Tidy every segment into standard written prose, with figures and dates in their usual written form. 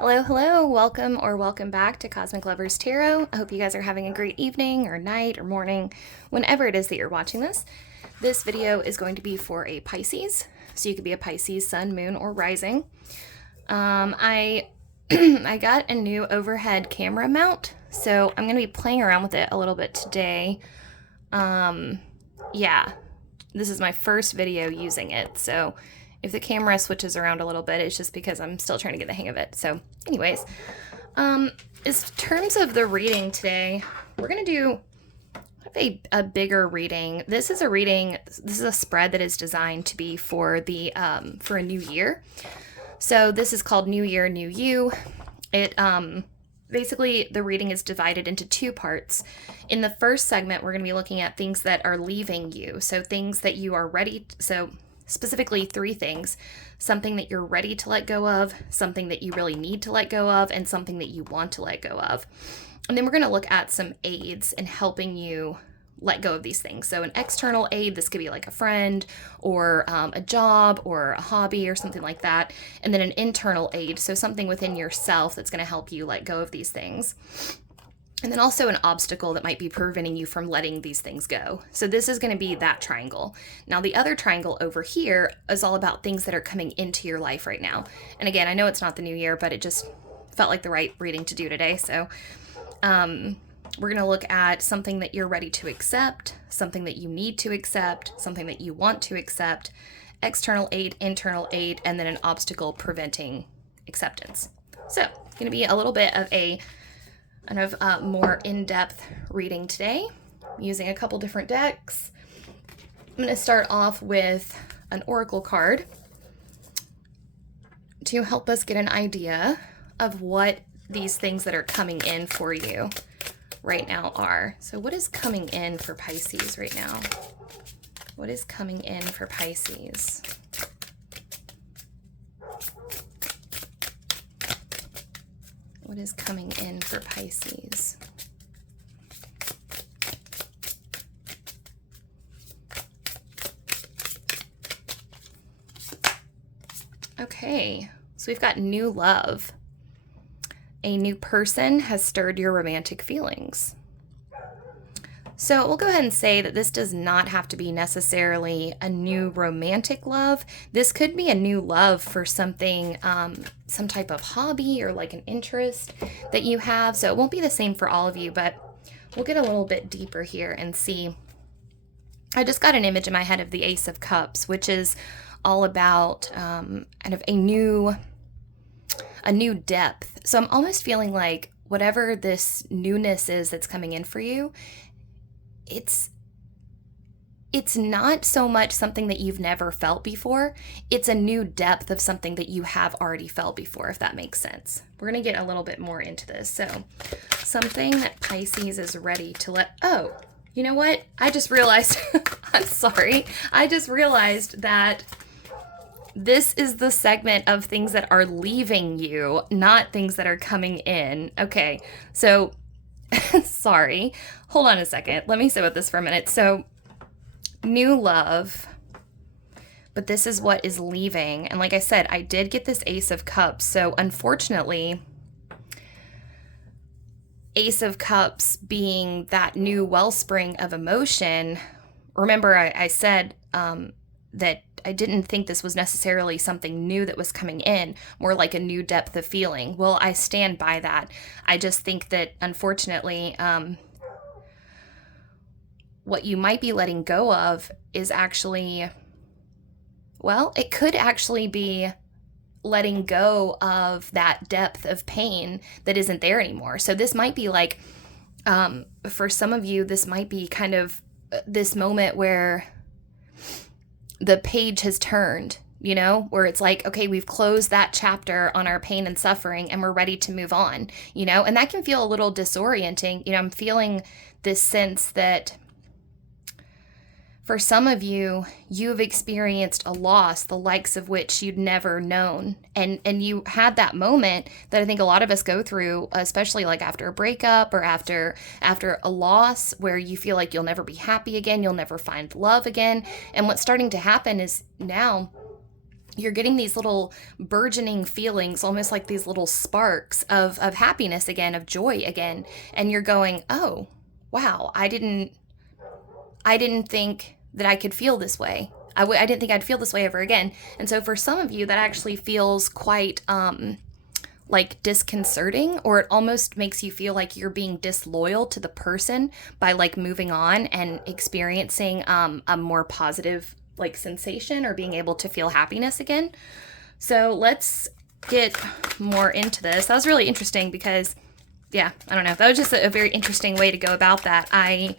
Hello, hello. Welcome back to Cosmic Lovers Tarot. I hope you guys are having a great evening or night or morning, whenever it is that you're watching this. This video is going to be for a Pisces, so you could be a Pisces sun, moon, or rising. I I got a new overhead camera mount, so I'm going to be playing around with it a little bit today. Yeah, this is my first video using it, so if the camera switches around a little bit, it's just because I'm still trying to get the hang of it. So anyways, in terms of the reading today, we're going to do a bigger reading. This is a spread that is designed to be for the for a new year. So this is called New Year, New You. It basically the reading is divided into two parts. In the first segment, we're going to be looking at things that are leaving you. So things that you are ready specifically three things: something that you're ready to let go of, something that you really need to let go of, and something that you want to let go of. And then we're going to look at some aids in helping you let go of these things. So an external aid, this could be like a friend or a job or a hobby or something like that. And then an internal aid, so something within yourself that's going to help you let go of these things. And then also an obstacle that might be preventing you from letting these things go. So this is going to be that triangle. Now the other triangle over here is all about things that are coming into your life right now. And again, I know it's not the new year, but it just felt like the right reading to do today. So we're going to look at something that you're ready to accept, something that you need to accept, something that you want to accept, external aid, internal aid, and then an obstacle preventing acceptance. So it's going to be a little bit of a kind of more in-depth reading today. I'm using a couple different decks. I'm going to start off with an oracle card to help us get an idea of what these things that are coming in for you right now are. So what is coming in for Pisces right now? What is coming in for Pisces? What is coming in for Pisces? Okay, so we've got new love. A new person has stirred your romantic feelings. So we'll go ahead and say that this does not have to be necessarily a new romantic love. This could be a new love for something, some type of hobby or like an interest that you have. So it won't be the same for all of you, but we'll get a little bit deeper here and see. I just got an image in my head of the Ace of Cups, which is all about kind of a new depth. So I'm almost feeling like whatever this newness is that's coming in for you, it's not so much something that you've never felt before. It's a new depth of something that you have already felt before, if that makes sense. We're going to get a little bit more into this. So something that Pisces is ready to oh, you know what? I just realized, I'm sorry. I just realized that this is the segment of things that are leaving you, not things that are coming in. Okay, so sorry. Hold on a second. Let me sit with this for a minute. So, new love, but this is what is leaving. And like I said, I did get this Ace of Cups. So, unfortunately, Ace of Cups being that new wellspring of emotion. Remember, I said that I didn't think this was necessarily something new that was coming in, more like a new depth of feeling. Well, I stand by that. I just think that, unfortunately, what you might be letting go of is actually, well, it could actually be letting go of that depth of pain that isn't there anymore. So this might be like, for some of you, this might be kind of this moment where the page has turned, you know, where it's like, okay, we've closed that chapter on our pain and suffering and we're ready to move on, you know, and that can feel a little disorienting. You know, I'm feeling this sense that for some of you, you've experienced a loss, the likes of which you'd never known. And you had that moment that I think a lot of us go through, especially like after a breakup or after a loss where you feel like you'll never be happy again, you'll never find love again. And what's starting to happen is now you're getting these little burgeoning feelings, almost like these little sparks of happiness again, of joy again. And you're going, oh, wow, I didn't think that I could feel this way. I didn't think I'd feel this way ever again. And so for some of you, that actually feels quite like disconcerting, or it almost makes you feel like you're being disloyal to the person by like moving on and experiencing a more positive like sensation or being able to feel happiness again. So let's get more into this. That was really interesting because, yeah, I don't know. That was just a very interesting way to go about that. I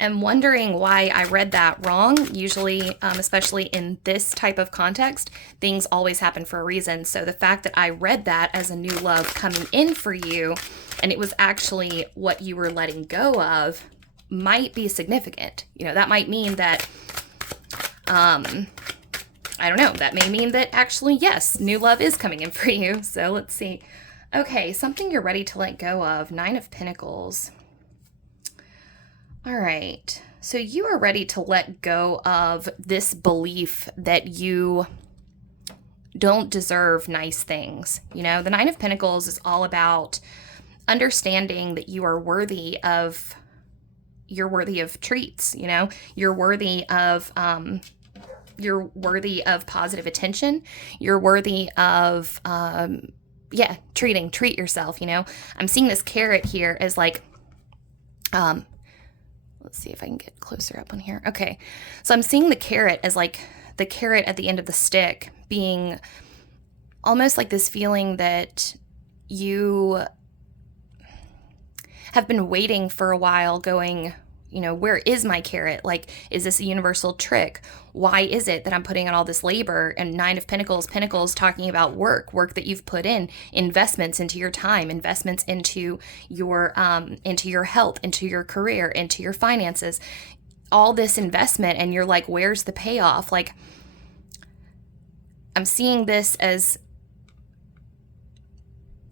am wondering why I read that wrong. Usually, especially in this type of context, things always happen for a reason. So the fact that I read that as a new love coming in for you, and it was actually what you were letting go of, might be significant. You know, that might mean that, I don't know, that may mean that actually, yes, new love is coming in for you. So let's see. Okay, something you're ready to let go of. 9 of Pentacles. All right, so you are ready to let go of this belief that you don't deserve nice things. You know, the 9 of Pentacles is all about understanding that you are worthy of, you're worthy of treats, you know, you're worthy of positive attention. You're worthy of, treat yourself, you know. I'm seeing this carrot here as like, let's see if I can get closer up on here. Okay. So I'm seeing the carrot as like the carrot at the end of the stick being almost like this feeling that you have been waiting for a while going, you know, where is my carrot? Like, is this a universal trick? Why is it that I'm putting in all this labor? And 9 of Pentacles talking about work that you've put in, investments into your time, investments into your health, into your career, into your finances, all this investment. And you're like, where's the payoff? Like, I'm seeing this as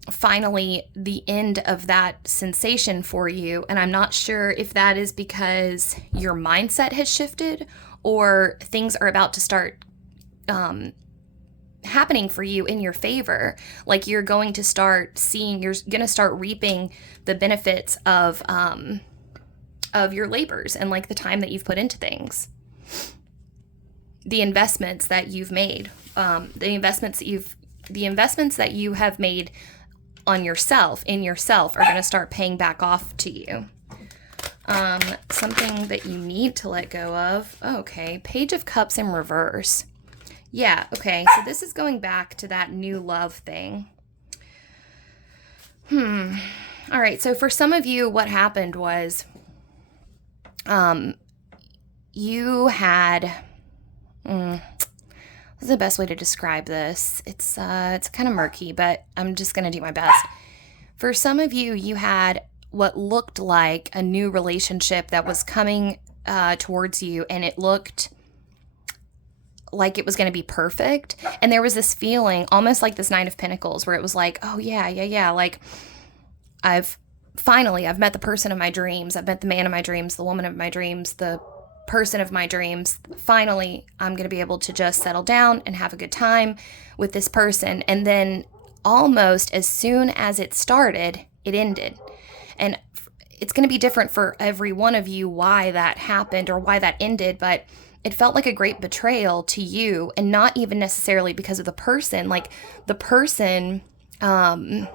finally the end of that sensation for you. And I'm not sure if that is because your mindset has shifted or things are about to start happening for you in your favor. Like you're going to start seeing, you're going to start reaping the benefits of your labors and like the time that you've put into things. The investments that you've made, the investments that you have made on yourself, in yourself, are going to start paying back off to you. Something that you need to let go of. Okay, Page of Cups in reverse. Yeah, okay, so this is going back to that new love thing. All right, so for some of you, what happened was you had... What's the best way to describe this? It's kind of murky, but I'm just going to do my best. For some of you, you had what looked like a new relationship that was coming towards you, and it looked like it was going to be perfect. And there was this feeling, almost like this 9 of Pentacles, where it was like, oh yeah. Like I've met the person of my dreams. I've met the man of my dreams, the woman of my dreams, the person of my dreams. Finally, I'm going to be able to just settle down and have a good time with this person. And then almost as soon as it started, it ended. And it's going to be different for every one of you why that happened or why that ended, but it felt like a great betrayal to you, and not even necessarily because of the person. Like the person, sorry,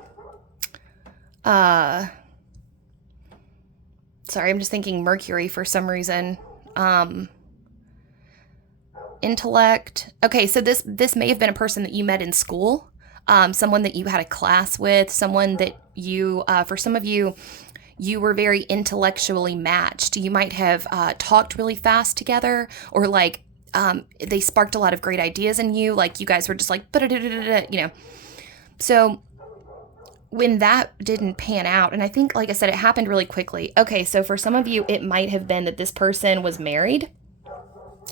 I'm just thinking Mercury for some reason. Intellect. Okay, so this may have been a person that you met in school, someone that you had a class with, someone that you, for some of you, you were very intellectually matched. You might have talked really fast together, or like they sparked a lot of great ideas in you. Like you guys were just like, you know. So when that didn't pan out, and I think, like I said, it happened really quickly. Okay, so for some of you, it might have been that this person was married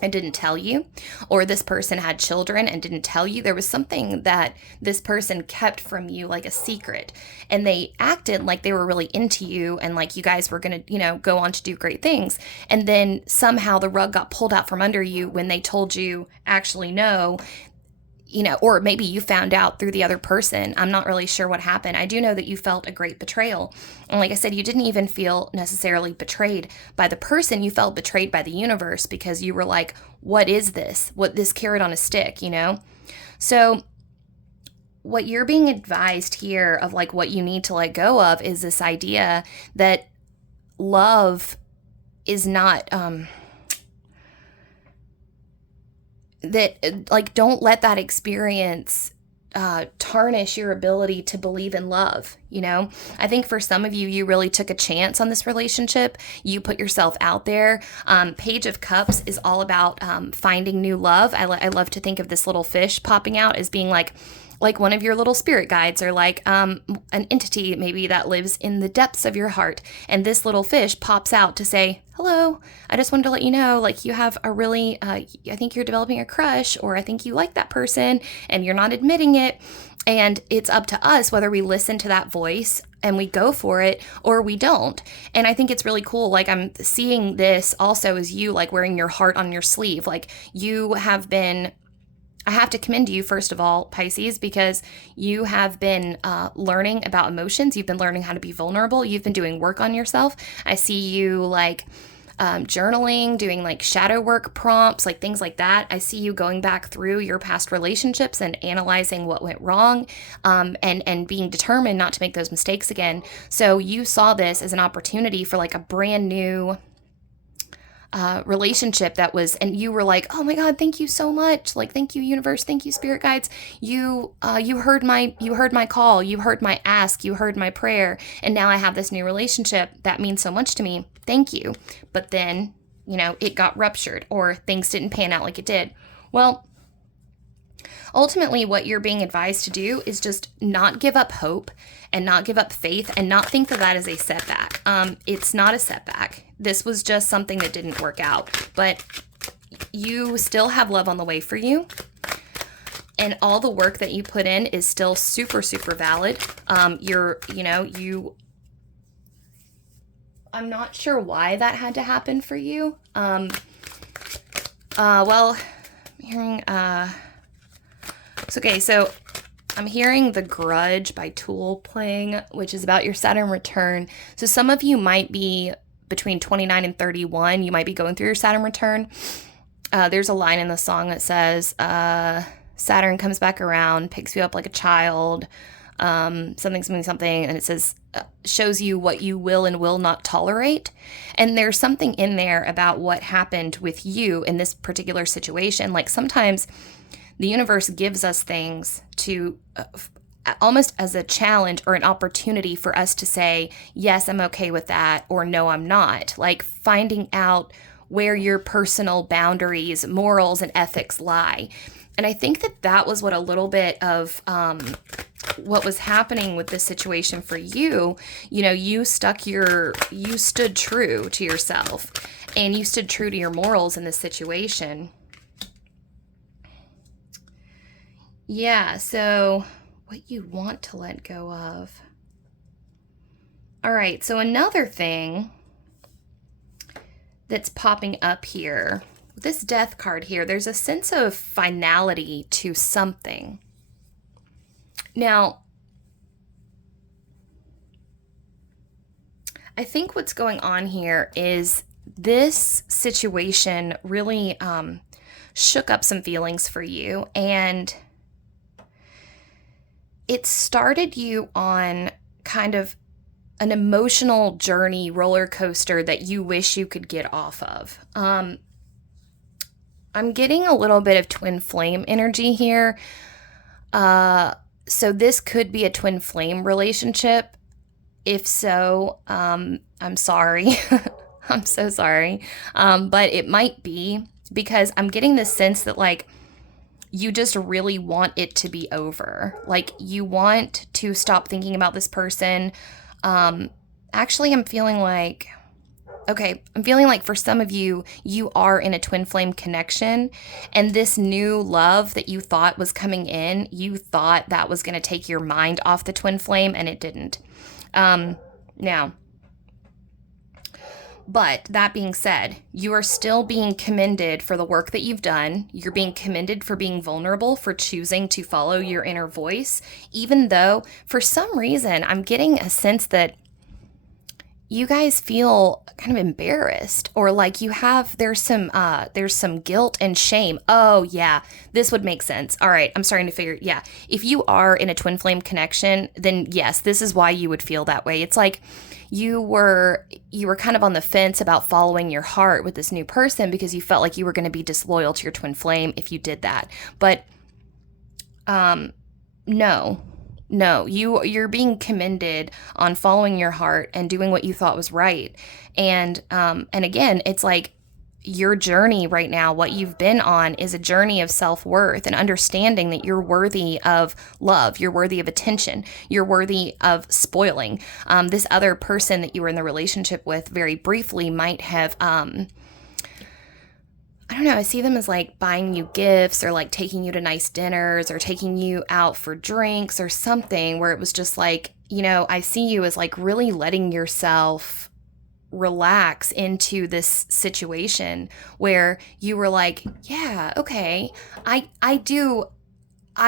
and didn't tell you, or this person had children and didn't tell you. There was something that this person kept from you, like a secret, and they acted like they were really into you and like you guys were going to, you know, go on to do great things. And then somehow the rug got pulled out from under you when they told you, actually, no, or maybe you found out through the other person. I'm not really sure what happened. I do know that you felt a great betrayal. And like I said, you didn't even feel necessarily betrayed by the person. You felt betrayed by the universe because you were like, what is this? What this carrot on a stick, So what you're being advised here of like what you need to let go of is this idea that love is not, that like, don't let that experience tarnish your ability to believe in love. I think for some of you, you really took a chance on this relationship. You put yourself out there. Page of Cups is all about finding new love. I love to think of this little fish popping out as being like one of your little spirit guides, or like an entity maybe that lives in the depths of your heart. And this little fish pops out to say, hello, I just wanted to let you know, like, you have a really, I think you're developing a crush, or I think you like that person and you're not admitting it. And it's up to us whether we listen to that voice and we go for it or we don't. And I think it's really cool. Like, I'm seeing this also as you like wearing your heart on your sleeve. Like, you have been, I have to commend you, first of all, Pisces, because you have been learning about emotions. You've been learning how to be vulnerable. You've been doing work on yourself. I see you like journaling, doing like shadow work prompts, like things like that. I see you going back through your past relationships and analyzing what went wrong, and being determined not to make those mistakes again. So you saw this as an opportunity for like a brand new relationship that was, and you were like, oh my God, thank you so much. Like, thank you, universe. Thank you, spirit guides. You heard my call. You heard my ask. You heard my prayer. And now I have this new relationship that means so much to me. Thank you. But then, it got ruptured, or things didn't pan out like it did. Well, ultimately, what you're being advised to do is just not give up hope and not give up faith and not think that that is a setback. It's not a setback. This was just something that didn't work out, but you still have love on the way for you. And all the work that you put in is still super, super valid. I'm not sure why that had to happen for you. Well, I'm hearing, okay, so I'm hearing The Grudge by Tool playing, which is about your Saturn return. So some of you might be between 29 and 31. You might be going through your Saturn return. There's a line in the song that says, Saturn comes back around, picks you up like a child, something, and it says, shows you what you will and will not tolerate. And there's something in there about what happened with you in this particular situation. Like, sometimes the universe gives us things to almost as a challenge or an opportunity for us to say, yes, I'm okay with that, or no, I'm not. Like, finding out where your personal boundaries, morals, and ethics lie. And I think that that was what a little bit of what was happening with this situation for you. You stood true to yourself, and you stood true to your morals in this situation. Yeah, so what you want to let go of. All right, so another thing that's popping up here, this Death card here, there's a sense of finality to something. Now, I think what's going on here is this situation really shook up some feelings for you, and it started you on kind of an emotional journey, roller coaster that you wish you could get off of. I'm getting a little bit of twin flame energy here. So this could be a twin flame relationship. If so, I'm sorry. I'm so sorry. But it might be, because I'm getting this sense that, like, you just really want it to be over. Like, you want to stop thinking about this person. Actually, I'm feeling like for some of you, you are in a twin flame connection, and this new love that you thought was coming in, you thought that was going to take your mind off the twin flame, and it didn't. Now, But that being said, you are still being commended for the work that you've done. You're being commended for being vulnerable, for choosing to follow your inner voice, even though for some reason I'm getting a sense that you guys feel kind of embarrassed, or like there's some guilt and shame. Oh yeah, this would make sense. All right, I'm starting to figure. Yeah, if you are in a twin flame connection, then yes, this is why you would feel that way. It's like you were kind of on the fence about following your heart with this new person because you felt like you were going to be disloyal to your twin flame if you did that. But no, you're being commended on following your heart and doing what you thought was right. And again, it's like your journey right now, what you've been on is a journey of self-worth and understanding that you're worthy of love, you're worthy of attention, you're worthy of spoiling. This other person that you were in the relationship with very briefly might have I don't know, I see them as like buying you gifts or like taking you to nice dinners or taking you out for drinks or something where it was just like, I see you as like really letting yourself relax into this situation where you were like, yeah, okay, I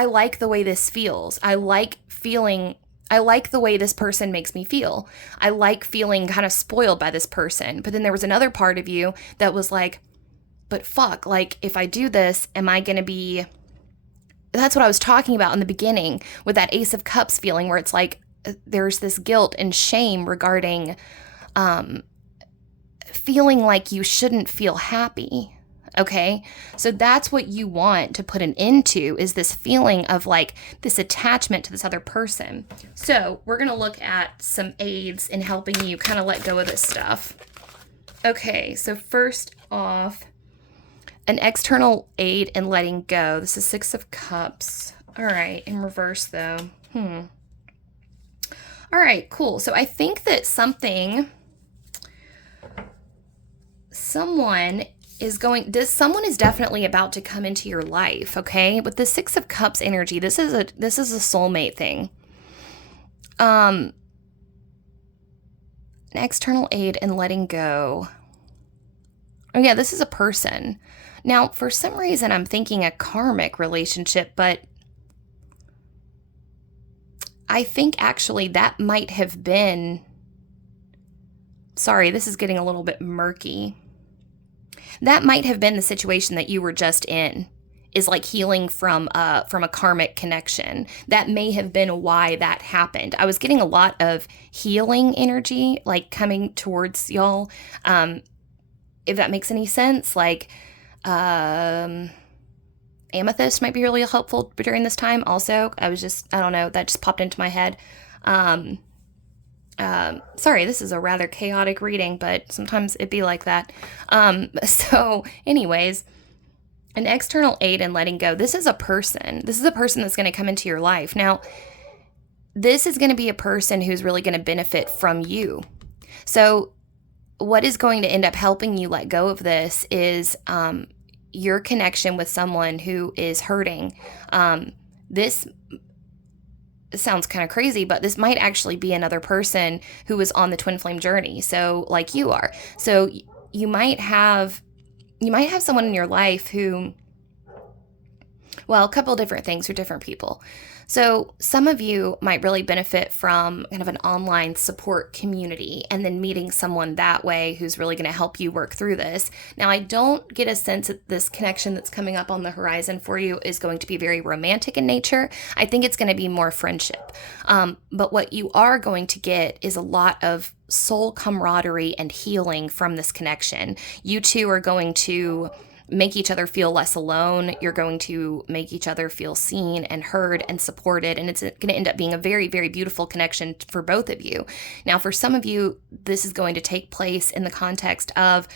like the way this feels. I like the way this person makes me feel. I like feeling kind of spoiled by this person. But then there was another part of you that was like, but fuck, like if I do this, am I going to be, that's what I was talking about in the beginning with that Ace of Cups feeling where it's like, there's this guilt and shame regarding, feeling like you shouldn't feel happy. Okay. So that's what you want to put an end to, is this feeling of like this attachment to this other person. So we're going to look at some aids in helping you kind of let go of this stuff. Okay. So first off, an external aid in letting go. This is 6 of Cups. All right, in reverse though. All right, cool. So I think that someone is definitely about to come into your life, okay? With the 6 of Cups energy, this is a soulmate thing. An external aid in letting go. Oh yeah, this is a person. Now, for some reason, I'm thinking a karmic relationship, but I think actually that might have been, sorry, this is getting a little bit murky. That might have been the situation that you were just in, is like healing from a karmic connection. That may have been why that happened. I was getting a lot of healing energy, like coming towards y'all. If that makes any sense, like, amethyst might be really helpful during this time also. I don't know, that just popped into my head. Sorry, this is a rather chaotic reading, but sometimes it'd be like that. So anyways, an external aid in letting go. This is a person. This is a person that's going to come into your life. Now, this is going to be a person who's really going to benefit from you. So what is going to end up helping you let go of this is your connection with someone who is hurting. This sounds kind of crazy, but this might actually be another person who is on the twin flame journey. So like you are. So you might have someone in your life who, well, a couple different things for different people. So some of you might really benefit from kind of an online support community and then meeting someone that way who's really going to help you work through this. Now, I don't get a sense that this connection that's coming up on the horizon for you is going to be very romantic in nature. I think it's going to be more friendship. But what you are going to get is a lot of soul camaraderie and healing from this connection. You two are going to make each other feel less alone. You're going to make each other feel seen and heard and supported. And it's going to end up being a very, very beautiful connection for both of you. Now, for some of you, this is going to take place in the context of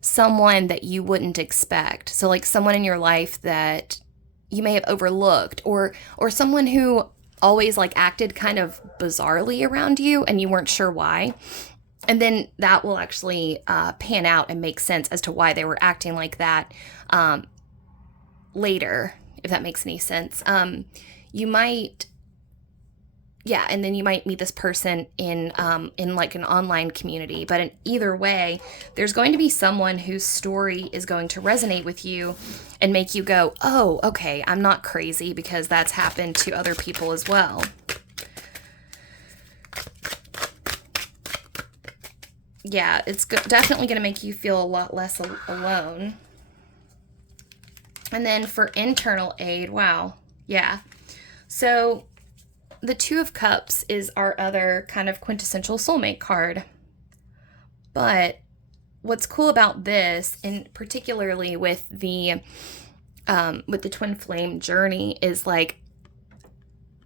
someone that you wouldn't expect. So like someone in your life that you may have overlooked, or someone who always like acted kind of bizarrely around you and you weren't sure why. And then that will actually pan out and make sense as to why they were acting like that later, if that makes any sense. You might yeah, and then you might meet this person in like an online community. But in either way, there's going to be someone whose story is going to resonate with you and make you go, oh, okay, I'm not crazy, because that's happened to other people as well. Yeah, it's definitely going to make you feel a lot less alone. And then for internal aid, wow, yeah. So the Two of Cups is our other kind of quintessential soulmate card. But what's cool about this, and particularly with the twin flame journey, is like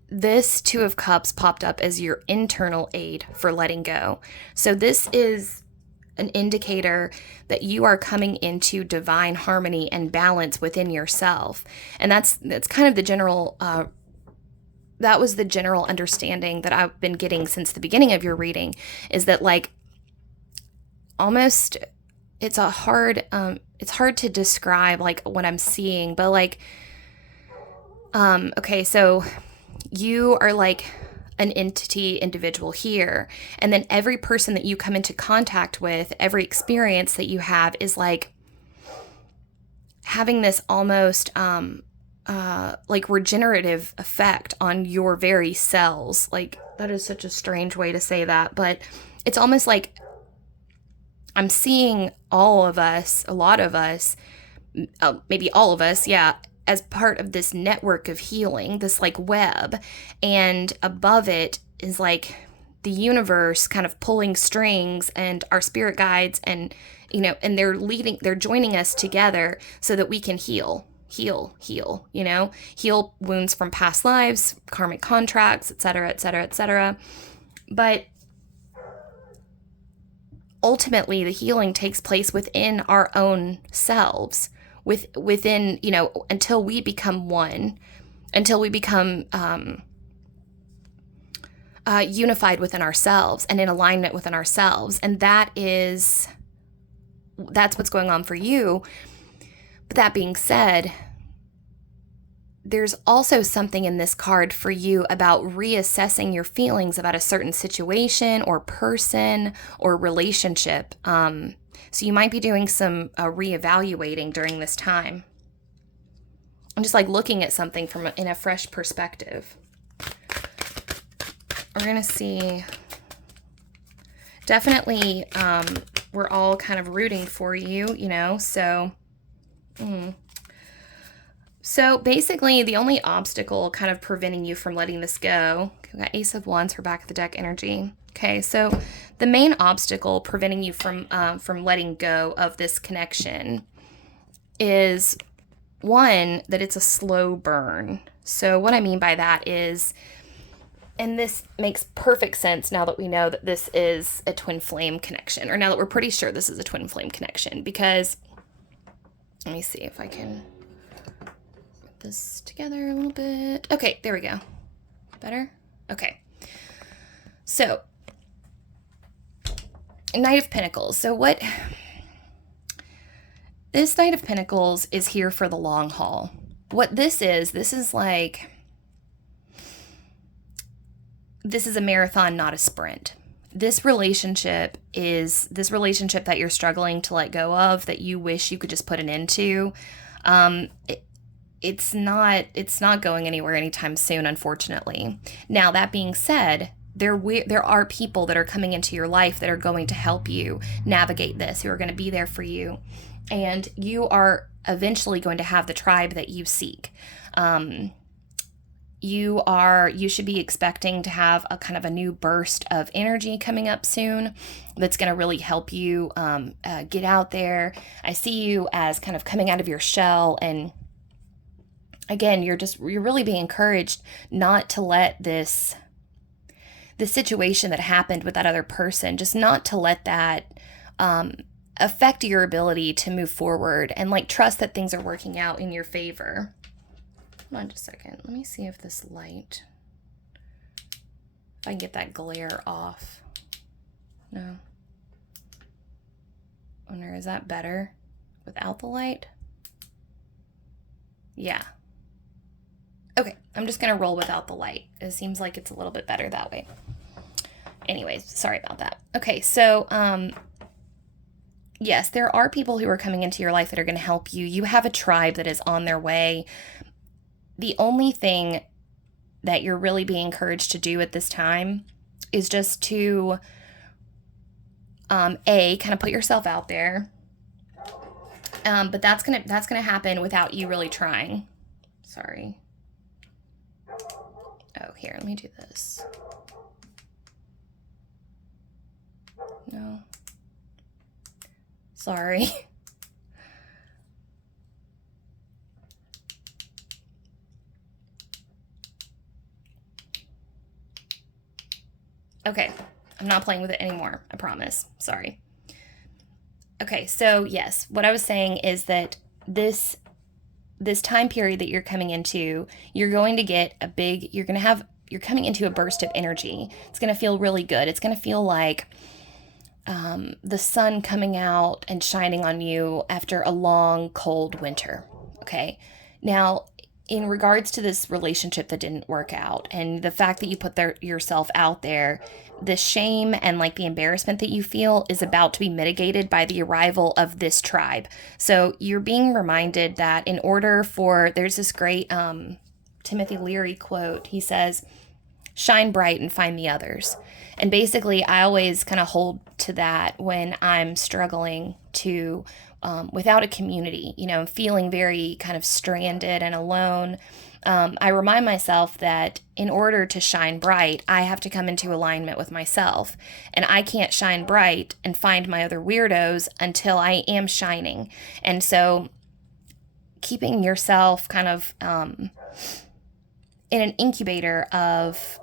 this Two of Cups popped up as your internal aid for letting go. So this is an indicator that you are coming into divine harmony and balance within yourself. And that's kind of the general that was the general understanding that I've been getting since the beginning of your reading, is that like almost it's hard to describe like what I'm seeing, but like okay, so you are like an individual here, and then every person that you come into contact with, every experience that you have is like having this almost like regenerative effect on your very cells. Like, that is such a strange way to say that, but it's almost like I'm seeing all of us, a lot of us, maybe all of us, yeah, as part of this network of healing, this like web, and above it is like the universe kind of pulling strings, and our spirit guides, and and they're joining us together so that we can heal, heal wounds from past lives, karmic contracts, etc., etc., etc. But ultimately, the healing takes place within our own selves, within, until we become one, until we become unified within ourselves and in alignment within ourselves. And that's what's going on for you. But that being said, there's also something in this card for you about reassessing your feelings about a certain situation or person or relationship. So you might be doing some reevaluating during this time. I'm just like looking at something in a fresh perspective. We're going to see, definitely, we're all kind of rooting for you, so... So basically, the only obstacle kind of preventing you from letting this go, we got Ace of Wands for back of the deck energy. Okay, so the main obstacle preventing you from letting go of this connection is, one, that it's a slow burn. So what I mean by that is, and this makes perfect sense now that we know that this is a twin flame connection, or now that we're pretty sure this is a twin flame connection, because, let me see if I can put this together a little bit. Okay, there we go. Better? Okay. So, Knight of Pentacles. So this Knight of Pentacles is here for the long haul. What this is like, this is a marathon, not a sprint. This relationship that you're struggling to let go of, that you wish you could just put an end to. It's not going anywhere anytime soon, unfortunately. Now, that being said, there are people that are coming into your life that are going to help you navigate this, who are going to be there for you. And you are eventually going to have the tribe that you seek. You should be expecting to have a kind of a new burst of energy coming up soon that's going to really help you get out there. I see you as kind of coming out of your shell, and again, you're really being encouraged not to let the situation that happened with that other person, just not to let that affect your ability to move forward, and like trust that things are working out in your favor. Hold on just a second. Let me see if this light, if I can get that glare off. No. I wonder, is that better without the light? Yeah. Okay, I'm just going to roll without the light. It seems like it's a little bit better that way. Anyways, sorry about that. Okay, so yes, there are people who are coming into your life that are going to help you. You have a tribe that is on their way. The only thing that you're really being encouraged to do at this time is just to kind of put yourself out there. But that's gonna happen without you really trying. Sorry. Oh, here, let me do this. No. Sorry. Okay, I'm not playing with it anymore, I promise. Sorry. Okay, so yes, what I was saying is that this time period that you're coming into, you're going to get you're coming into a burst of energy. It's going to feel really good. It's going to feel like the sun coming out and shining on you after a long, cold winter. Okay. Now, in regards to this relationship that didn't work out and the fact that you put yourself out there, the shame and like the embarrassment that you feel is about to be mitigated by the arrival of this tribe. So you're being reminded that in order for, there's this great Timothy Leary quote. He says, "Shine bright and find the others." And basically, I always kind of hold to that when I'm struggling to, without a community, feeling very kind of stranded and alone. I remind myself that in order to shine bright, I have to come into alignment with myself. And I can't shine bright and find my other weirdos until I am shining. And so keeping yourself kind of in an incubator of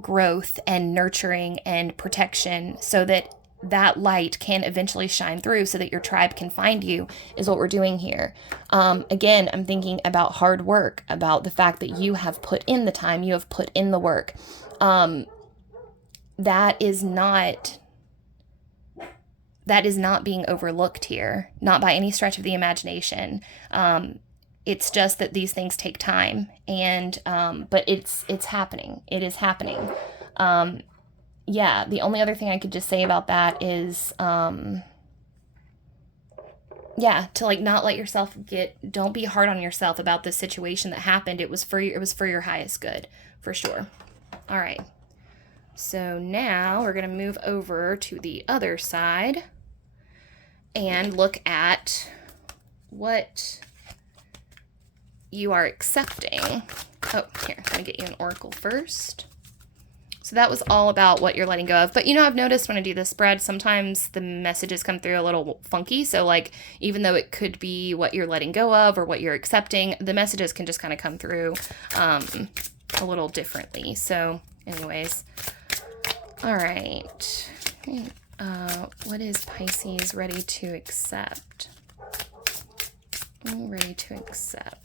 growth and nurturing and protection so that that light can eventually shine through so that your tribe can find you is what we're doing here. Again, I'm thinking about hard work, about the fact that you have put in the time, you have put in the work. That is not being overlooked here, not by any stretch of the imagination. It's just that these things take time, and but it's happening. It is happening. Yeah, the only other thing I could just say about that is, yeah, to like not let yourself don't be hard on yourself about this situation that happened. It was for your highest good, for sure. All right. So now we're going to move over to the other side and look at what you are accepting. Oh, here, let me get you an oracle first. So that was all about what you're letting go of. But I've noticed when I do this spread, sometimes the messages come through a little funky. So like, even though it could be what you're letting go of or what you're accepting, the messages can just kind of come through a little differently. So anyways, all right. What is Pisces ready to accept? Ready to accept.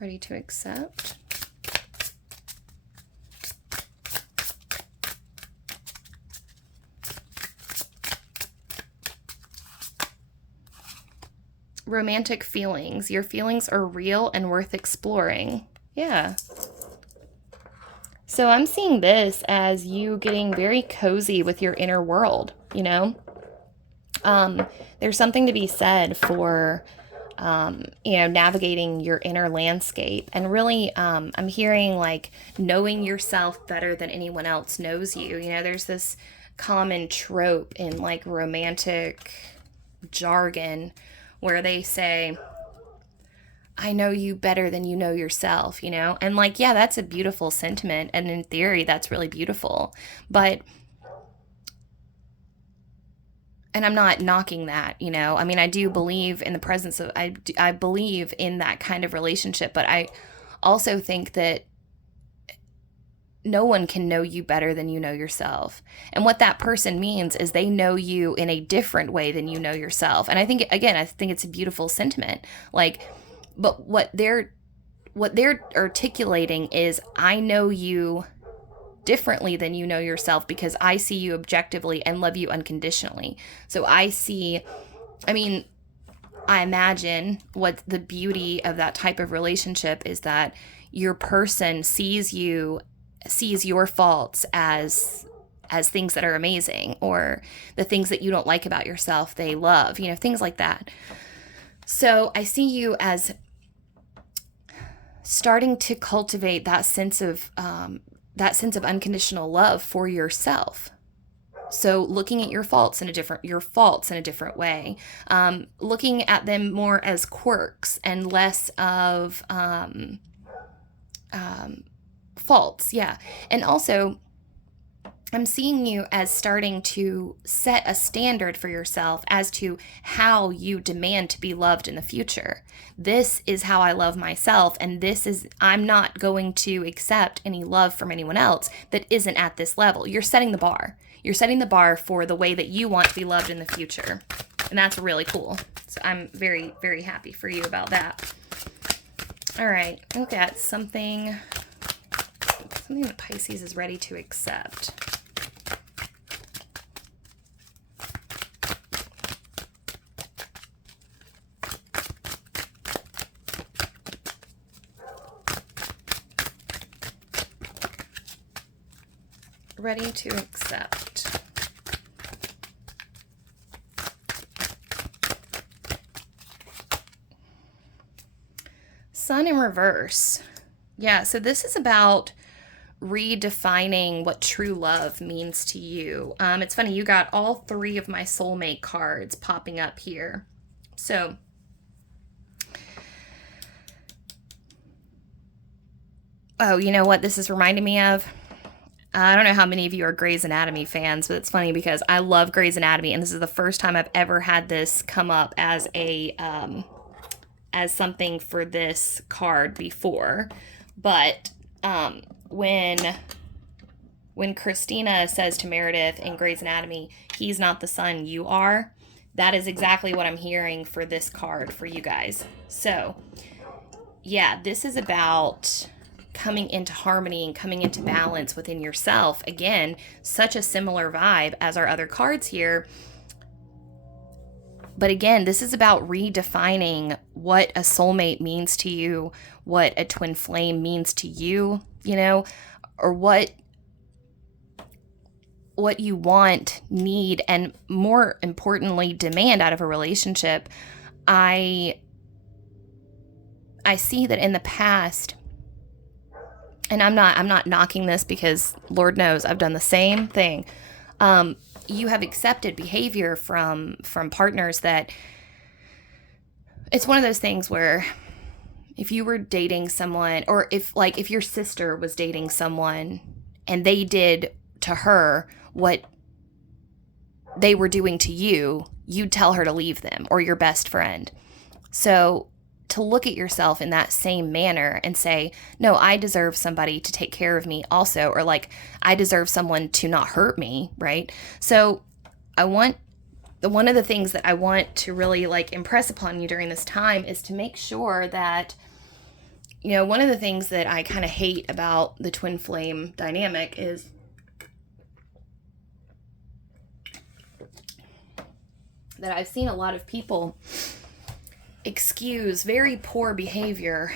Ready to accept. Romantic feelings. Your feelings are real and worth exploring. Yeah. So I'm seeing this as you getting very cozy with your inner world, There's something to be said for navigating your inner landscape. And really, I'm hearing like knowing yourself better than anyone else knows you. There's this common trope in like romantic jargon where they say, "I know you better than you know yourself," and like, yeah, that's a beautiful sentiment. And in theory, that's really beautiful. But and I'm not knocking that, I mean, I do believe in the presence of, I believe in that kind of relationship, but I also think that no one can know you better than you know yourself. And what that person means is they know you in a different way than you know yourself. And I think it's a beautiful sentiment. Like, but what they're articulating is, I know you differently than you know yourself because I see you objectively and love you unconditionally. So I imagine what the beauty of that type of relationship is, that your person sees your faults as things that are amazing, or the things that you don't like about yourself they love, things like that. So I see you as starting to cultivate that sense of unconditional love for yourself. So looking at your faults in a different way, looking at them more as quirks and less of faults. Yeah. And also, I'm seeing you as starting to set a standard for yourself as to how you demand to be loved in the future. This is how I love myself, and I'm not going to accept any love from anyone else that isn't at this level. You're setting the bar. You're setting the bar for the way that you want to be loved in the future. And that's really cool. So I'm very, very happy for you about that. All right, I've got something that Pisces is ready to accept. Ready to accept. Sun in reverse. Yeah, so this is about redefining what true love means to you. It's funny, you got all 3 of my soulmate cards popping up here. So, oh, you know what this is reminding me of? I don't know how many of you are Grey's Anatomy fans, but it's funny because I love Grey's Anatomy, and this is the first time I've ever had this come up as as something for this card before. But when Christina says to Meredith in Grey's Anatomy, "He's not the sun, you are," that is exactly what I'm hearing for this card for you guys. So, yeah, this is about coming into harmony and coming into balance within yourself. Again, such a similar vibe as our other cards here. But again, this is about redefining what a soulmate means to you, what a twin flame means to you, or what you want, need, and more importantly, demand out of a relationship. I see that in the past, and I'm not knocking this because Lord knows I've done the same thing. You have accepted behavior from partners that it's one of those things where if you were dating someone, or if your sister was dating someone and they did to her what they were doing to you, you'd tell her to leave them, or your best friend. So to look at yourself in that same manner and say, no, I deserve somebody to take care of me also, or I deserve someone to not hurt me, right? So one of the things that I want to really impress upon you during this time is to make sure that, one of the things that I kind of hate about the twin flame dynamic is that I've seen a lot of people excuse very poor behavior,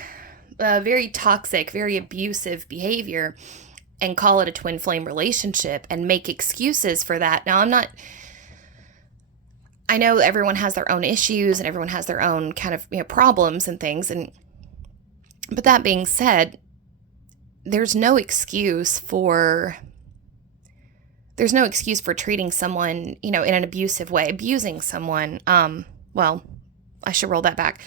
very toxic, very abusive behavior, and call it a twin flame relationship and make excuses for that. Now, I know everyone has their own issues and everyone has their own kind of problems and things, but that being said, there's no excuse for treating someone, in an abusive way, abusing someone. Well, I should roll that back.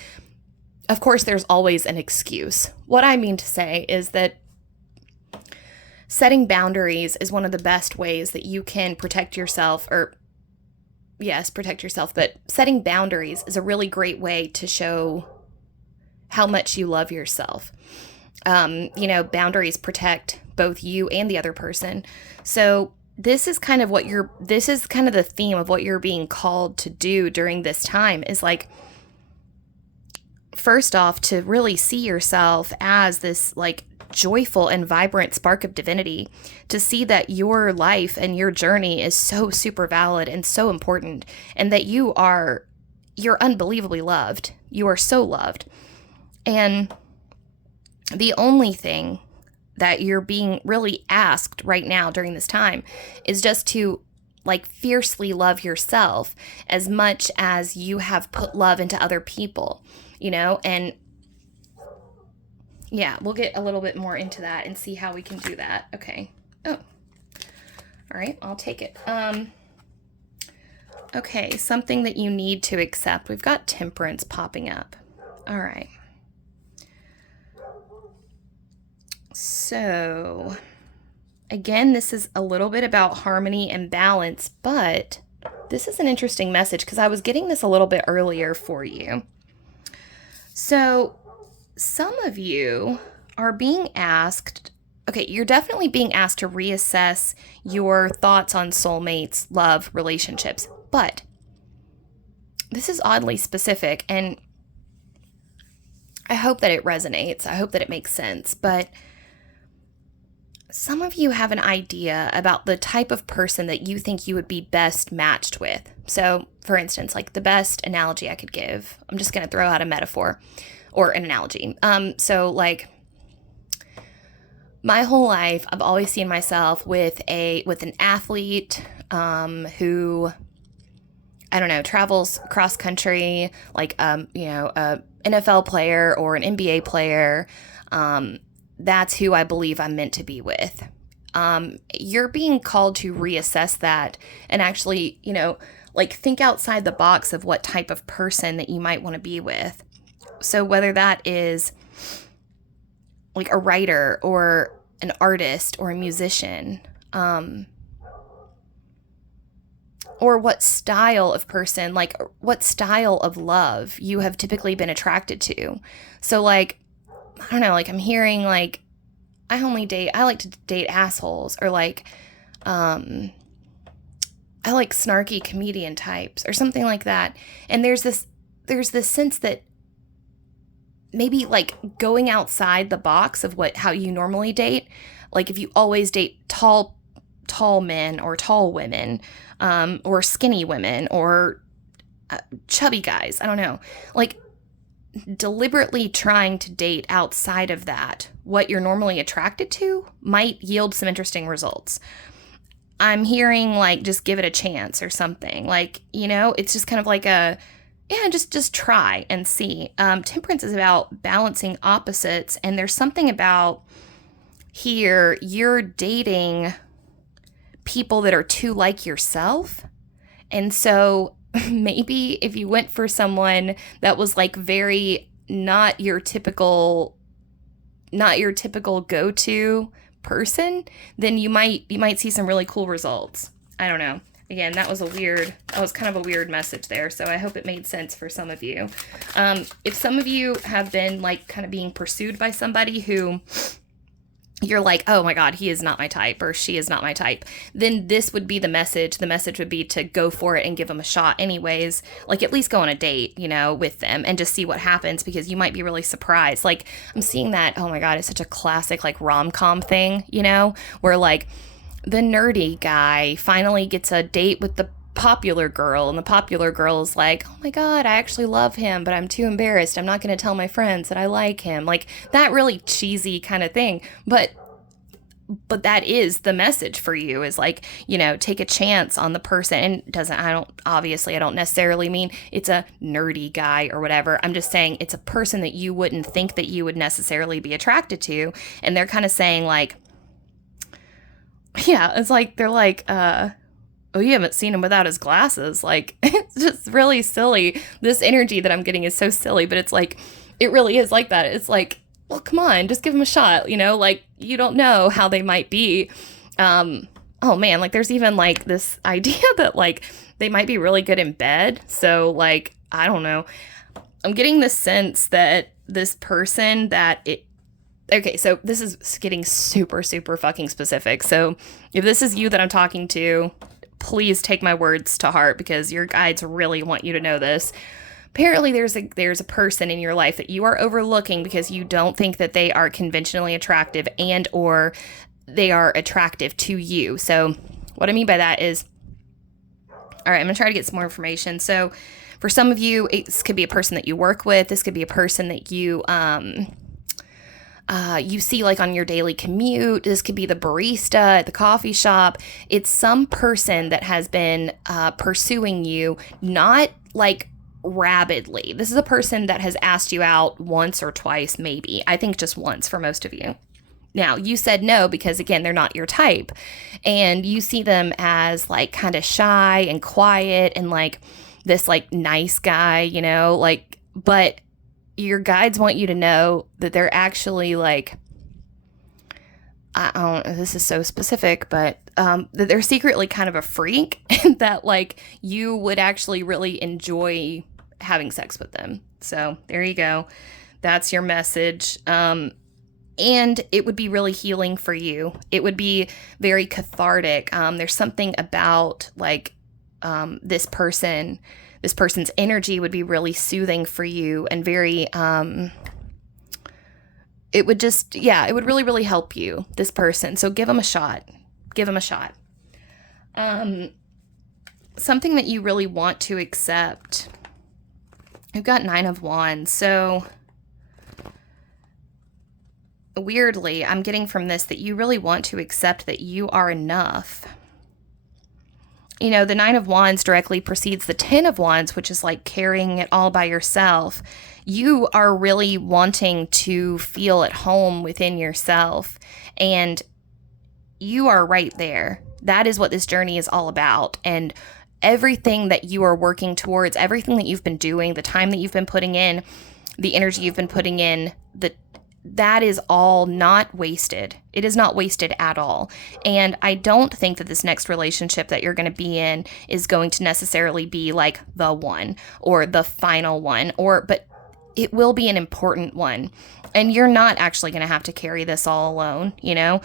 Of course, there's always an excuse. What I mean to say is that setting boundaries is one of the best ways that you can protect yourself, but setting boundaries is a really great way to show how much you love yourself. Boundaries protect both you and the other person. So this is kind of the theme of what you're being called to do during this time is first off, to really see yourself as this joyful and vibrant spark of divinity, to see that your life and your journey is so super valid and so important, and that you are you're unbelievably loved. You are so loved. And the only thing that you're being really asked right now during this time is just to like fiercely love yourself as much as you have put love into other people, you know? And yeah, we'll get a little bit more into that and see how we can do that. Okay. Oh, all right. I'll take it. Okay. Something that you need to accept. We've got Temperance popping up. All right. So again, this is a little bit about harmony and balance, but this is an interesting message because I was getting this a little bit earlier for you. So some of you are being asked, okay, you're definitely being asked to reassess your thoughts on soulmates, love, relationships, but this is oddly specific, and I hope that it resonates. I hope that it makes sense, but some of you have an idea about the type of person that you think you would be best matched with. So, for instance, like the best analogy I could give, I'm just going to throw out a metaphor or an analogy. So like my whole life, I've always seen myself with an athlete who, I don't know, travels cross country, like a NFL player or an NBA player. That's who I believe I'm meant to be with. You're being called to reassess that and actually, like think outside the box of what type of person that you might want to be with. So whether that is like a writer or an artist or a musician, or what style of person, like what style of love you have typically been attracted to. So like, I don't know, like I'm hearing like, I like to date assholes, or like, I like snarky comedian types or something like that. And there's this sense that maybe like going outside the box of how you normally date, like if you always date tall men or tall women, or skinny women or chubby guys, I don't know, like deliberately trying to date outside of that, what you're normally attracted to, might yield some interesting results. I'm hearing like, just give it a chance or something, like, it's just kind of like just try and see. Temperance is about balancing opposites, and there's something about here, you're dating people that are too like yourself. And so maybe if you went for someone that was like very not your typical go-to person, then you might see some really cool results. I don't know. Again, that was kind of a weird message there, so I hope it made sense for some of you. If some of you have been like kind of being pursued by somebody who you're like, oh my God, he is not my type, or she is not my type, then this would be the message. The message would be to go for it and give them a shot anyways. Like at least go on a date, with them and just see what happens, because you might be really surprised. Like I'm seeing that, oh my God, it's such a classic like rom-com thing, where like the nerdy guy finally gets a date with the popular girl, and the popular girl is like, oh my God, I actually love him, but I'm too embarrassed. I'm not going to tell my friends that I like him. Like that really cheesy kind of thing. But that is the message for you, is like, take a chance on the person. And I don't necessarily mean it's a nerdy guy or whatever. I'm just saying it's a person that you wouldn't think that you would necessarily be attracted to. And they're kind of saying like, yeah, it's like, they're like, oh, you haven't seen him without his glasses. Like, it's just really silly. This energy that I'm getting is so silly, but it's like, it really is like that. It's like, well, come on, just give him a shot, like you don't know how they might be. Oh man, like there's even like this idea that like they might be really good in bed. So like, I don't know. I'm getting the sense that this person okay, so this is getting super, super fucking specific. So if this is you that I'm talking to, please take my words to heart, because your guides really want you to know this. Apparently there's a person in your life that you are overlooking because you don't think that they are conventionally attractive and or they are attractive to you. So what I mean by that is, all right, I'm gonna try to get some more information. So For some of you, this could be a person that you work with. This could be a person that you see like on your daily commute. This could be the barista at the coffee shop. It's some person that has been pursuing you, not like rabidly. This is a person that has asked you out once or twice, maybe. I think just once for most of you. Now, you said no because, again, they're not your type. And you see them as like kind of shy and quiet and like this like nice guy, you know, like, but your guides want you to know that they're actually like, I don't know, this is so specific, but that they're secretly kind of a freak and that like you would actually really enjoy having sex with them. So there you go. That's your message. And it would be really healing for you. It would be very cathartic. There's something about like this person's energy would be really soothing for you and very, it would just, yeah, it would really, really help you, this person. So give them a shot. Give them a shot. Something that you really want to accept. You've got 9 of Wands. So weirdly, I'm getting from this that you really want to accept that you are enough. You know, the 9 of Wands directly precedes the 10 of Wands, which is like carrying it all by yourself. You are really wanting to feel at home within yourself, and you are right there. That is what this journey is all about. And everything that you are working towards, everything that you've been doing, the time that you've been putting in, the energy you've been putting in, that is all not wasted. It is not wasted at all. And I don't think that this next relationship that you're going to be in is going to necessarily be like the one or the final one, but it will be an important one. And you're not actually going to have to carry this all alone, you know?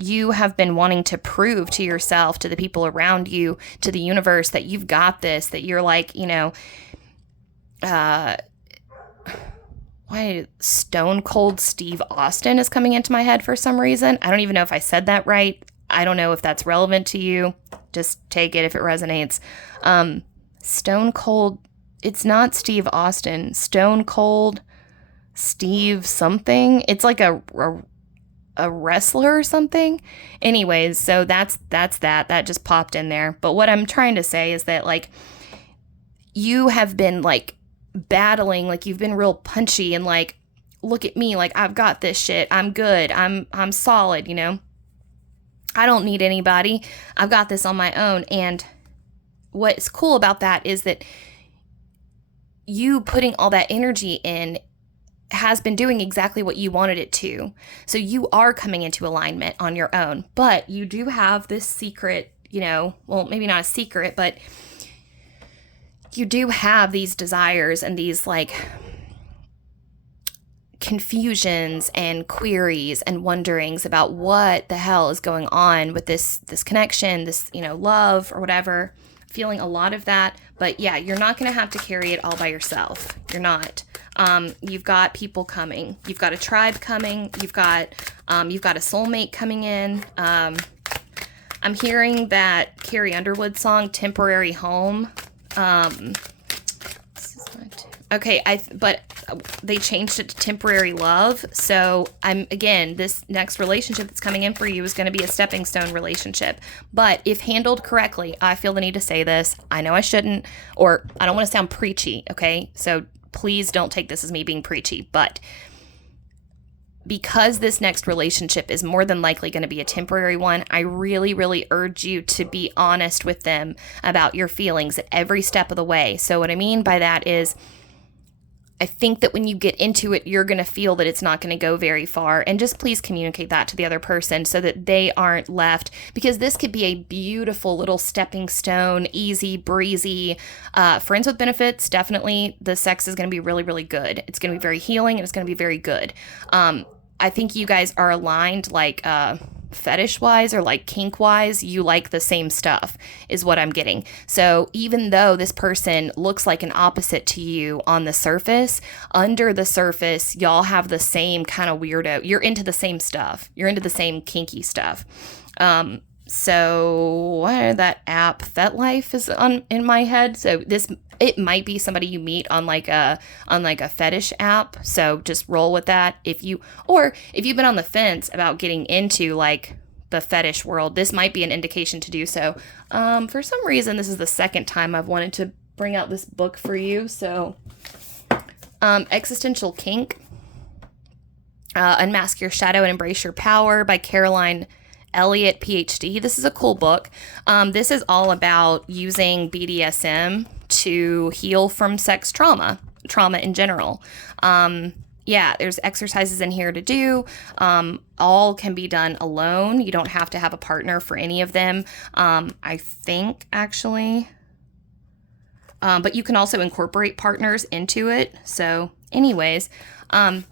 You have been wanting to prove to yourself, to the people around you, to the universe that you've got this, that you're like, you know, why Stone Cold Steve Austin is coming into my head for some reason. I don't even know if I said that right. I don't know if that's relevant to you. Just take it if it resonates. Stone Cold, it's not Steve Austin. Stone Cold Steve something. It's like a wrestler or something. Anyways, so that's that. That just popped in there. But what I'm trying to say is that like you have been like battling, like you've been real punchy and like, look at me, like I've got this shit, I'm good, I'm solid, you know, I don't need anybody, I've got this on my own. And what's cool about that is that you putting all that energy in has been doing exactly what you wanted it to. So you are coming into alignment on your own, but you do have this secret, you know, well, maybe not a secret, but you do have these desires and these like confusions and queries and wonderings about what the hell is going on with this connection, this, you know, love or whatever. Feeling a lot of that, but yeah, you're not going to have to carry it all by yourself. You're not. You've got people coming. You've got a tribe coming. You've got a soulmate coming in. I'm hearing that Carrie Underwood song, Temporary Home. Okay, but they changed it to Temporary Love. So this next relationship that's coming in for you is going to be a stepping stone relationship. But if handled correctly, I feel the need to say this. I know I shouldn't, or I don't want to sound preachy, okay? So please don't take this as me being preachy, but because this next relationship is more than likely going to be a temporary one, I really, really urge you to be honest with them about your feelings at every step of the way. So what I mean by that is, I think that when you get into it, you're going to feel that it's not going to go very far. And just please communicate that to the other person so that they aren't left. Because this could be a beautiful little stepping stone, easy, breezy, friends with benefits. Definitely the sex is going to be really, really good. It's going to be very healing and it's going to be very good. I think you guys are aligned like fetish wise or like kink wise. You like the same stuff is what I'm getting. So even though this person looks like an opposite to you on the surface, under the surface, y'all have the same kind of weirdo. You're into the same stuff. You're into the same kinky stuff. So that app FetLife is on in my head. So it might be somebody you meet on like a fetish app. So just roll with that. If you've been on the fence about getting into like the fetish world, this might be an indication to do so. For some reason, this is the second time I've wanted to bring out this book for you. So Existential Kink, Unmask Your Shadow and Embrace Your Power by Caroline Elliott, PhD. This is a cool book. This is all about using BDSM to heal from sex trauma in general. There's exercises in here to do. All can be done alone. You don't have to have a partner for any of them. I think, actually. But you can also incorporate partners into it. So anyways,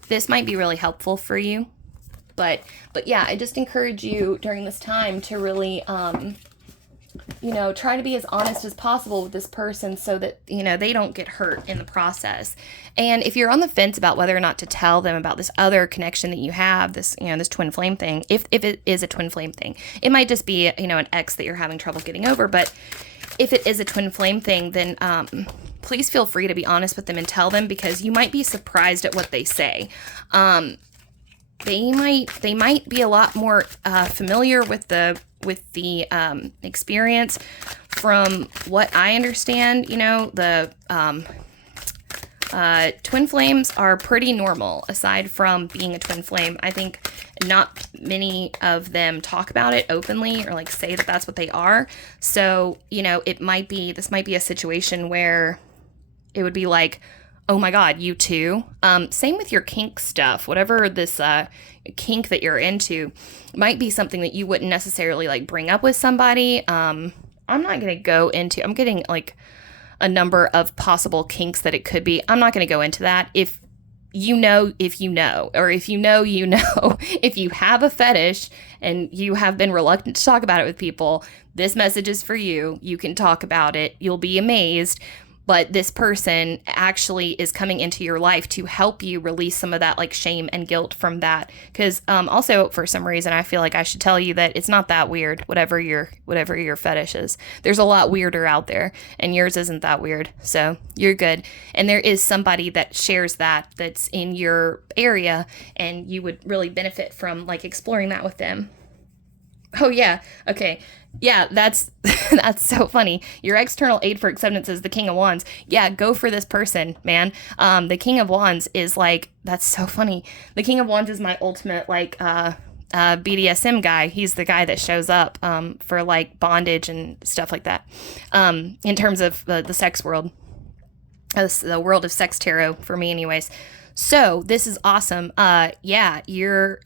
this might be really helpful for you. But yeah, I just encourage you during this time to really, try to be as honest as possible with this person so that, they don't get hurt in the process. And if you're on the fence about whether or not to tell them about this other connection that you have, this twin flame thing, if it is a twin flame thing, it might just be, an ex that you're having trouble getting over. But if it is a twin flame thing, then please feel free to be honest with them and tell them, because you might be surprised at what they say. They might be a lot more familiar with the experience. From what I understand, the twin flames are pretty normal. Aside from being a twin flame, I think not many of them talk about it openly or like say that that's what they are. So this might be a situation where it would be like, oh my God, you too? Same with your kink stuff. Whatever this kink that you're into might be something that you wouldn't necessarily like bring up with somebody. I'm not going to go into, I'm getting like a number of possible kinks that it could be. I'm not going to go into that. If you know, or if you know, if you have a fetish and you have been reluctant to talk about it with people, this message is for you. You can talk about it. You'll be amazed. But this person actually is coming into your life to help you release some of that like shame and guilt from that. Because also for some reason I feel like I should tell you that it's not that weird, whatever your fetish is. There's a lot weirder out there, and yours isn't that weird. So you're good. And there is somebody that shares that's in your area, and you would really benefit from like exploring that with them. Oh yeah. Okay. Yeah, that's so funny. Your external aid for acceptance is the King of Wands. Yeah, go for this person, man. The King of Wands is like, that's so funny. The King of Wands is my ultimate like BDSM guy. He's the guy that shows up for like bondage and stuff like that. In terms of the sex world, the world of sex tarot for me, anyways. So this is awesome. You're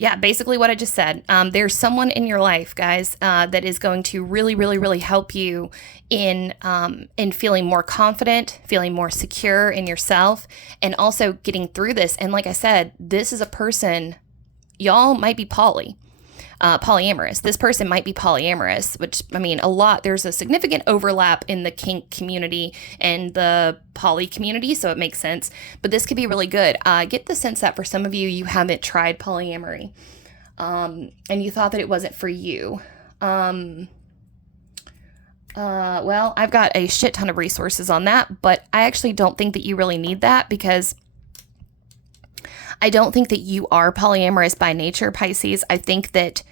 Yeah, basically what I just said. There's someone in your life, guys, that is going to really, really, really help you in feeling more confident, feeling more secure in yourself, and also getting through this. And like I said, this is a person, y'all might be polyamorous. This person might be polyamorous, which, I mean, there's a significant overlap in the kink community and the poly community, so it makes sense. But this could be really good. Get the sense that for some of you, you haven't tried polyamory, and you thought that it wasn't for you. Well, I've got a shit ton of resources on that, but I actually don't think that you really need that, because I don't think that you are polyamorous by nature, Pisces. I think that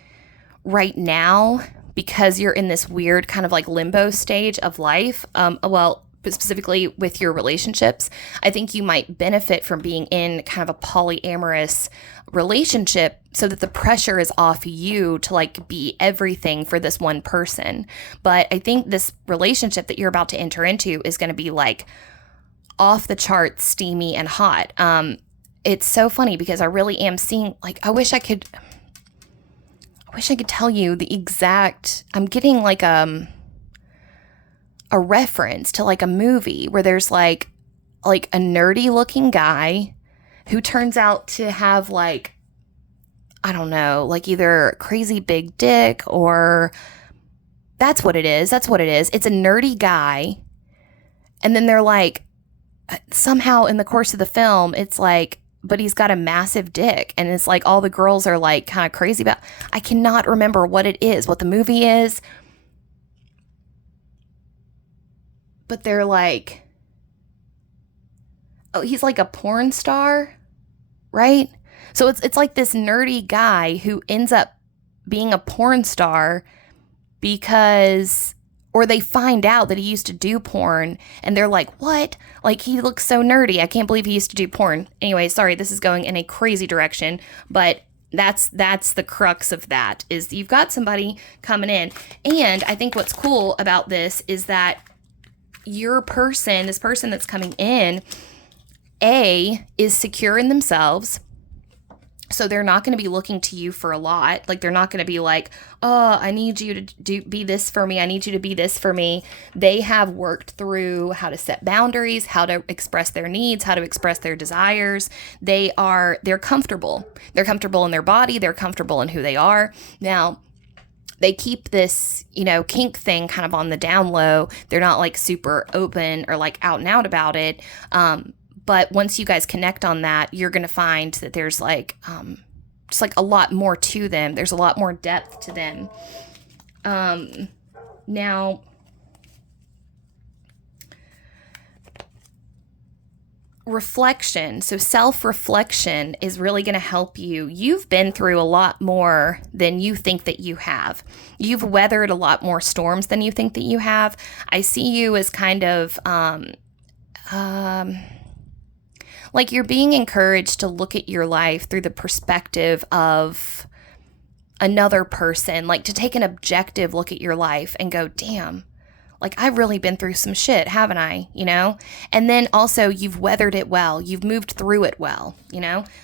right now, because you're in this weird kind of like limbo stage of life, specifically with your relationships, I think you might benefit from being in kind of a polyamorous relationship so that the pressure is off you to like be everything for this one person. But I think this relationship that you're about to enter into is going to be like off the charts, steamy and hot. It's so funny because I really am seeing, like, I wish I could tell you the exact, I'm getting like a reference to like a movie where there's like a nerdy looking guy who turns out to have like, I don't know, like either crazy big dick or that's what it is. It's a nerdy guy. And then they're like, somehow in the course of the film, it's like, but he's got a massive dick. And it's like all the girls are like kind of crazy about. I cannot remember what it is, what the movie is. But they're like, oh, he's like a porn star, right? So it's like this nerdy guy who ends up being a porn star because, or they find out that he used to do porn and they're like, what? Like, he looks so nerdy. I can't believe he used to do porn. Anyway, sorry, this is going in a crazy direction, but that's the crux of that, is you've got somebody coming in. And I think what's cool about this is that this person that's coming in, is secure in themselves. So they're not going to be looking to you for a lot. Like, they're not going to be like, oh, I need you to be this for me. I need you to be this for me. They have worked through how to set boundaries, how to express their needs, how to express their desires. They're comfortable. They're comfortable in their body. They're comfortable in who they are. Now, they keep this, kink thing kind of on the down low. They're not like super open or like out and out about it. But once you guys connect on that, you're going to find that there's like, just like a lot more to them. There's a lot more depth to them. Now, reflection. So self-reflection is really going to help you. You've been through a lot more than you think that you have. You've weathered a lot more storms than you think that you have. I see you as kind of, like, you're being encouraged to look at your life through the perspective of another person, like to take an objective look at your life and go, damn, like, I've really been through some shit, haven't I? And then also you've weathered it well. You've moved through it well,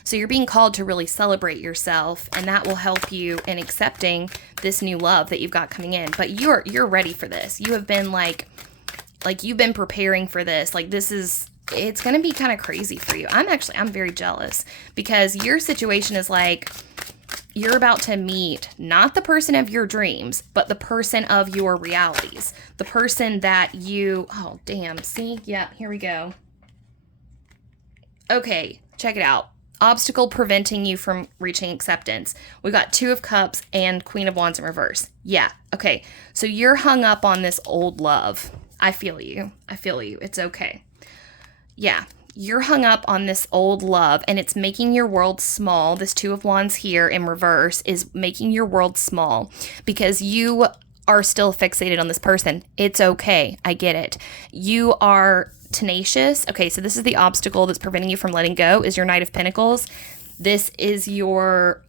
So you're being called to really celebrate yourself, and that will help you in accepting this new love that you've got coming in. But you're ready for this. You have been like you've been preparing for this. Like, it's going to be kind of crazy for you. I'm very jealous, because your situation is like, you're about to meet not the person of your dreams, but the person of your realities. The person that oh, damn. See? Yeah, here we go. Okay, check it out. Obstacle preventing you from reaching acceptance. We got 2 of Cups and Queen of Wands in reverse. Yeah, okay. So you're hung up on this old love. I feel you. It's okay. Yeah, you're hung up on this old love, and it's making your world small. This 2 of Wands here in reverse is making your world small because you are still fixated on this person. It's okay. I get it. You are tenacious. Okay, so this is the obstacle that's preventing you from letting go, is your Knight of Pentacles. This is your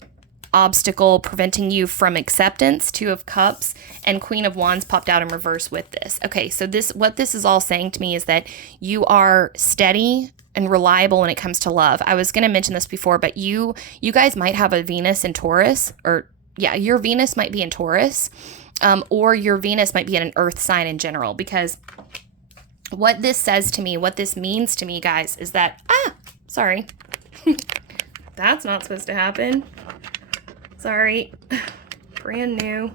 obstacle preventing you from acceptance, 2 of Cups, and Queen of Wands popped out in reverse with this. Okay, so what this is all saying to me is that you are steady and reliable when it comes to love. I was going to mention this before, but you guys might have a Venus in Taurus, or yeah, your Venus might be in Taurus, or your Venus might be in an earth sign in general, because what this says to me, what this means to me, guys, is that, sorry, that's not supposed to happen. Sorry, brand new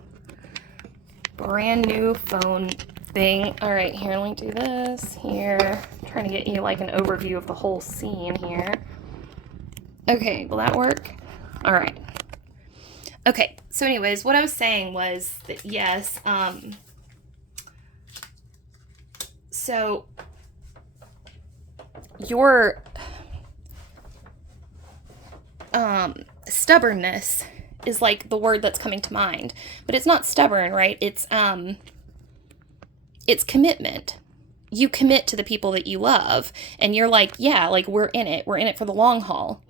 phone thing. All right, here, let me do this here. I'm trying to get you like an overview of the whole scene here. Okay, will that work? All right. Okay, so anyways, what I was saying was that yes, so your stubbornness is like the word that's coming to mind, but it's not stubborn, right? It's commitment. You commit to the people that you love, and you're like, yeah, like we're in it for the long haul,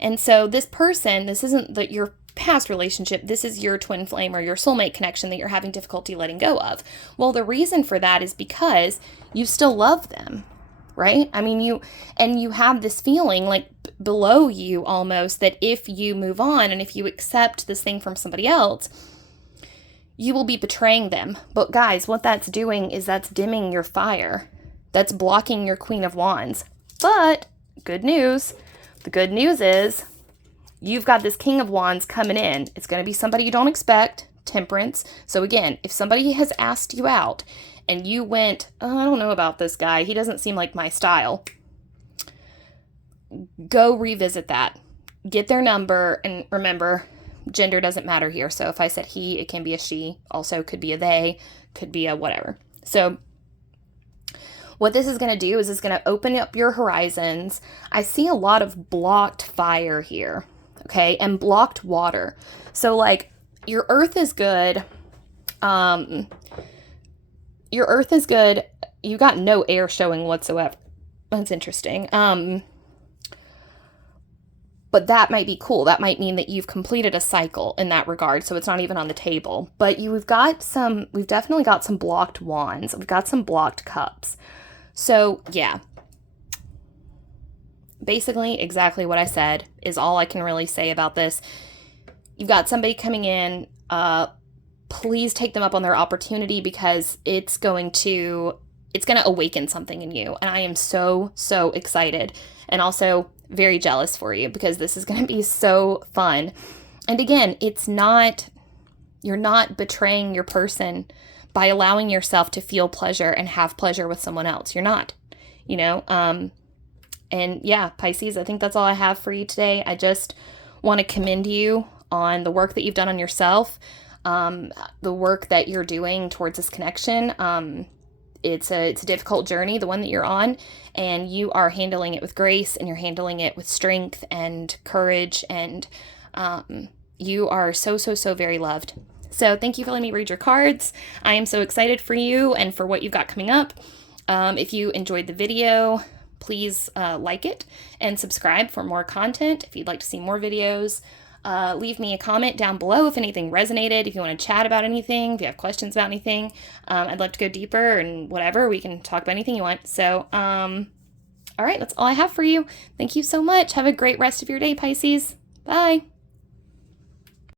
And so this person, this isn't your past relationship, this is your twin flame or your soulmate connection that you're having difficulty letting go of. Well, the reason for that is because you still love them, right? I mean, you have this feeling like below you almost that if you move on and if you accept this thing from somebody else, you will be betraying them. But guys, what that's doing is that's dimming your fire. That's blocking your Queen of Wands. But good news. The good news is you've got this King of Wands coming in. It's going to be somebody you don't expect, Temperance. So again, if somebody has asked you out and you went, oh, I don't know about this guy, he doesn't seem like my style. go revisit that. Get their number, and remember, gender doesn't matter here. So if I said he, it can be a she, also could be a they, could be a whatever. So what this is going to do is it's going to open up your horizons. I see a lot of blocked fire here, okay, and blocked water. So like your earth is good. Your earth is good. You got no air showing whatsoever. That's interesting. But that might be cool. That might mean that you've completed a cycle in that regard. So it's not even on the table. But we've definitely got some blocked wands. We've got some blocked cups. So yeah. Basically, exactly what I said is all I can really say about this. You've got somebody coming in. Please take them up on their opportunity, because it's going to awaken something in you. And I am so, so excited. And also very jealous for you, because this is going to be so fun. And again, you're not betraying your person by allowing yourself to feel pleasure and have pleasure with someone else. You're not, and yeah, Pisces, I think that's all I have for you today. I just want to commend you on the work that you've done on yourself, the work that you're doing towards this connection. It's a difficult journey, the one that you're on, and you are handling it with grace, and you're handling it with strength and courage, and you are so, so, so very loved. So thank you for letting me read your cards. I am so excited for you and for what you've got coming up. If you enjoyed the video, please like it and subscribe for more content. If you'd like to see more videos, leave me a comment down below if anything resonated, if you want to chat about anything, if you have questions about anything. I'd love to go deeper and whatever. We can talk about anything you want. So, all right, that's all I have for you. Thank you so much. Have a great rest of your day, Pisces. Bye.